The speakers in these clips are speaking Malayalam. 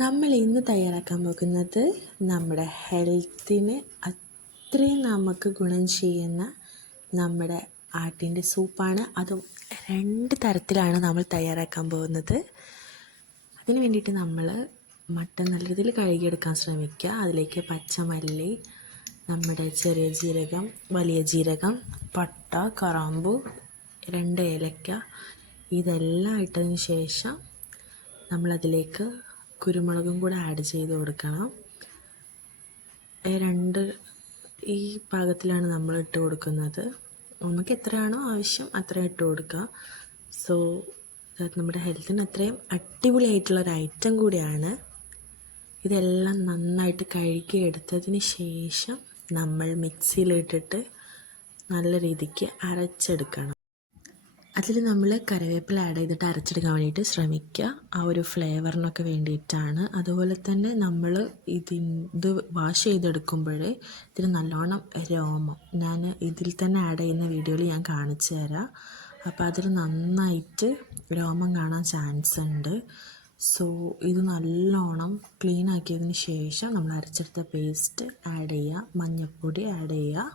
നമ്മൾ ഇന്ന് തയ്യാറാക്കാൻ പോകുന്നത് നമ്മുടെ ഹെൽത്തിന് അത്രയും നമുക്ക് ഗുണം ചെയ്യുന്ന നമ്മുടെ ആട്ടിൻ്റെ സൂപ്പാണ്. അതും 2 തരത്തിലാണ് നമ്മൾ തയ്യാറാക്കാൻ പോകുന്നത്. അതിന് വേണ്ടിയിട്ട് നമ്മൾ മട്ടൻ നല്ല രീതിയിൽ കഴുകിയെടുക്കാൻ ശ്രമിക്കുക. അതിലേക്ക് പച്ചമല്ലി, നമ്മുടെ ചെറിയ ജീരകം, വലിയ ജീരകം, പട്ട, കറാമ്പു, 2 ഏലക്ക ഇതെല്ലാം ഇട്ടതിന് ശേഷം നമ്മളതിലേക്ക് കുരുമുളകും കൂടെ ആഡ് ചെയ്ത് കൊടുക്കണം. ഈ പാകത്തിലാണ് നമ്മൾ ഇട്ട് കൊടുക്കുന്നത്. നമുക്ക് എത്രയാണോ ആവശ്യം അത്രയും ഇട്ട് കൊടുക്കുക. സോ നമ്മുടെ ഹെൽത്തിന് അത്രയും അടിപൊളിയായിട്ടുള്ളൊരു ഐറ്റം കൂടിയാണ്. ഇതെല്ലാം നന്നായിട്ട് കഴുകി എടുത്തതിന് ശേഷം നമ്മൾ മിക്സിയിലിട്ടിട്ട് നല്ല രീതിക്ക് അരച്ചെടുക്കണം. അതിൽ നമ്മൾ കറിവേപ്പില ആഡ് ചെയ്തിട്ട് അരച്ചെടുക്കാൻ വേണ്ടിയിട്ട് ശ്രമിക്കുക. ആ ഒരു ഫ്ലേവറിനൊക്കെ വേണ്ടിയിട്ടാണ്. അതുപോലെ തന്നെ നമ്മൾ ഇത് വാഷ് ചെയ്തെടുക്കുമ്പോൾ ഇതിന് നല്ലോണം രോമം ഞാൻ ഇതിൽ തന്നെ ആഡ് ചെയ്യുന്ന വീഡിയോയിൽ ഞാൻ കാണിച്ചു തരാം. അപ്പോൾ അതിൽ നന്നായിട്ട് രോമം കാണാൻ ചാൻസ് ഉണ്ട്. സോ ഇത് നല്ലോണം ക്ലീൻ ആക്കിയതിന് ശേഷം നമ്മൾ അരച്ചെടുത്ത പേസ്റ്റ് ആഡ് ചെയ്യുക, മഞ്ഞൾപ്പൊടി ആഡ് ചെയ്യുക,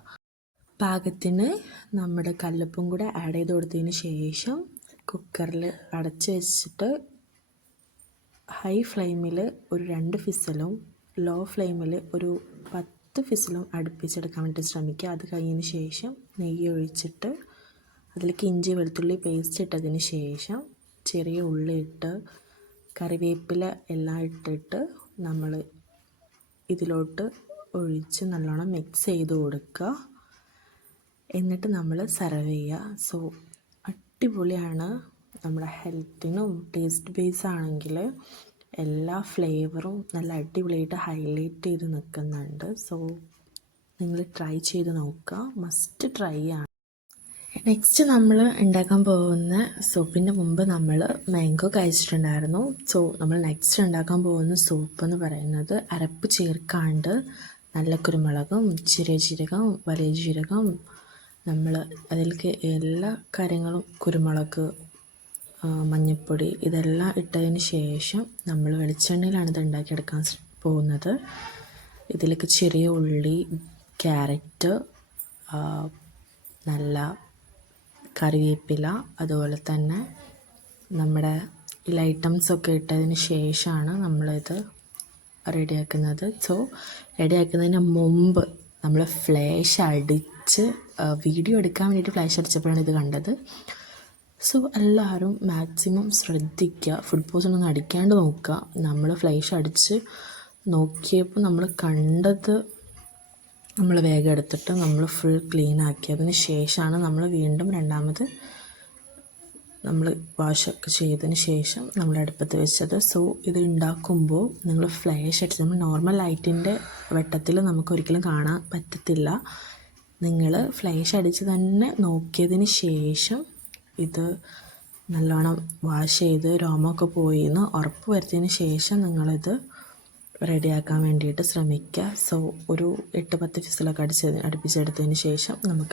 പാകത്തിന് നമ്മുടെ കല്ലുപ്പും കൂടെ ആഡ് ചെയ്ത് കൊടുത്തതിന് ശേഷം കുക്കറിൽ അടച്ച് വെച്ചിട്ട് ഹൈ ഫ്ലെയിമിൽ ഒരു 2 ഫിസലും ലോ ഫ്ലെയിമിൽ ഒരു 10 ഫിസലും അടുപ്പിച്ചെടുക്കാൻ വേണ്ടി ശ്രമിക്കുക. അത് കഴിഞ്ഞതിന് ശേഷം നെയ്യ് ഒഴിച്ചിട്ട് അതിലേക്ക് ഇഞ്ചി വെളുത്തുള്ളി പേസ്റ്റ് ഇട്ടതിന് ശേഷം ചെറിയ ഉള്ളി ഇട്ട് കറിവേപ്പില എല്ലാം ഇട്ടിട്ട് നമ്മൾ ഇതിലോട്ട് ഒഴിച്ച് നല്ലോണം മിക്സ് ചെയ്ത് കൊടുക്കുക. എന്നിട്ട് നമ്മൾ സെർവ് ചെയ്യുക. സോ അടിപൊളിയാണ്. നമ്മുടെ ഹെൽത്തിനും ടേസ്റ്റ് ബേസ് ആണെങ്കിൽ എല്ലാ ഫ്ലേവറും നല്ല അടിപൊളിയായിട്ട് ഹൈലൈറ്റ് ചെയ്ത് നിൽക്കുന്നുണ്ട്. സോ നിങ്ങൾ ട്രൈ ചെയ്ത് നോക്കുക, മസ്റ്റ് ട്രൈ ആണ്. നെക്സ്റ്റ് നമ്മൾ ഉണ്ടാക്കാൻ പോകുന്ന സൂപ്പിൻ്റെ മുമ്പ് നമ്മൾ മാംഗോ കഴിച്ചിട്ടുണ്ടായിരുന്നു. സോ നമ്മൾ നെക്സ്റ്റ് ഉണ്ടാക്കാൻ പോകുന്ന സൂപ്പ് എന്ന് പറയുന്നത് അരപ്പ് ചേർക്കാണ്ട് നല്ല കുരുമുളകും, ചെറിയ ജീരകം, വലിയ ജീരകം, നമ്മൾ അതിലേക്ക് എല്ലാ കാര്യങ്ങളും കുരുമുളക്, മഞ്ഞൾപ്പൊടി ഇതെല്ലാം ഇട്ടതിന് ശേഷം നമ്മൾ വെളിച്ചെണ്ണയിലാണ് ഇത് ഉണ്ടാക്കിയെടുക്കാൻ പോകുന്നത്. ഇതിലേക്ക് ചെറിയ ഉള്ളി, ക്യാരറ്റ്, നല്ല കറിവേപ്പില, അതുപോലെ തന്നെ നമ്മുടെ ഐറ്റംസൊക്കെ ഇട്ടതിന് ശേഷമാണ് നമ്മളിത് റെഡിയാക്കുന്നത്. സോ റെഡിയാക്കുന്നതിന് മുമ്പ് നമ്മൾ ഫ്ലാഷ് അടിച്ച് വീഡിയോ എടുക്കാൻ വേണ്ടിയിട്ട് ഫ്ലാഷ് അടിച്ചപ്പോഴാണ് ഇത് കണ്ടത്. സോ എല്ലാവരും മാക്സിമം ശ്രദ്ധിക്കുക, ഫുഡ് പോയ്സൺ ഒന്നും അടിക്കാണ്ട് നോക്കുക. നമ്മൾ ഫ്ലാഷ് അടിച്ച് നോക്കിയപ്പോൾ നമ്മൾ കണ്ടത് നമ്മൾ വേഗം എടുത്തിട്ട് നമ്മൾ ഫുൾ ക്ലീൻ ആക്കിയതിന് ശേഷമാണ് നമ്മൾ വീണ്ടും രണ്ടാമത് നമ്മൾ വാഷൊക്കെ ചെയ്തതിന് ശേഷം നമ്മൾ അടുപ്പത്ത് വെച്ചത്. സോ ഇത് ഉണ്ടാക്കുമ്പോൾ നിങ്ങൾ ഫ്ലാഷ് അടിച്ച് നമ്മൾ നോർമൽ ലൈറ്റിൻ്റെ വെട്ടത്തിൽ നമുക്ക് ഒരിക്കലും കാണാൻ പറ്റത്തില്ല. നിങ്ങൾ ഫ്ലാഷ് അടിച്ച് തന്നെ നോക്കിയതിന് ശേഷം ഇത് നല്ലോണം വാഷ് ചെയ്ത് രോമമൊക്കെ പോയി എന്ന് ഉറപ്പ് വരുത്തിയതിന് ശേഷം നിങ്ങളിത് റെഡിയാക്കാൻ വേണ്ടിയിട്ട് ശ്രമിക്കുക. സോ ഒരു 8-10 ഫിസിലൊക്കെ അടുപ്പിച്ചെടുത്തതിന് ശേഷം നമുക്ക്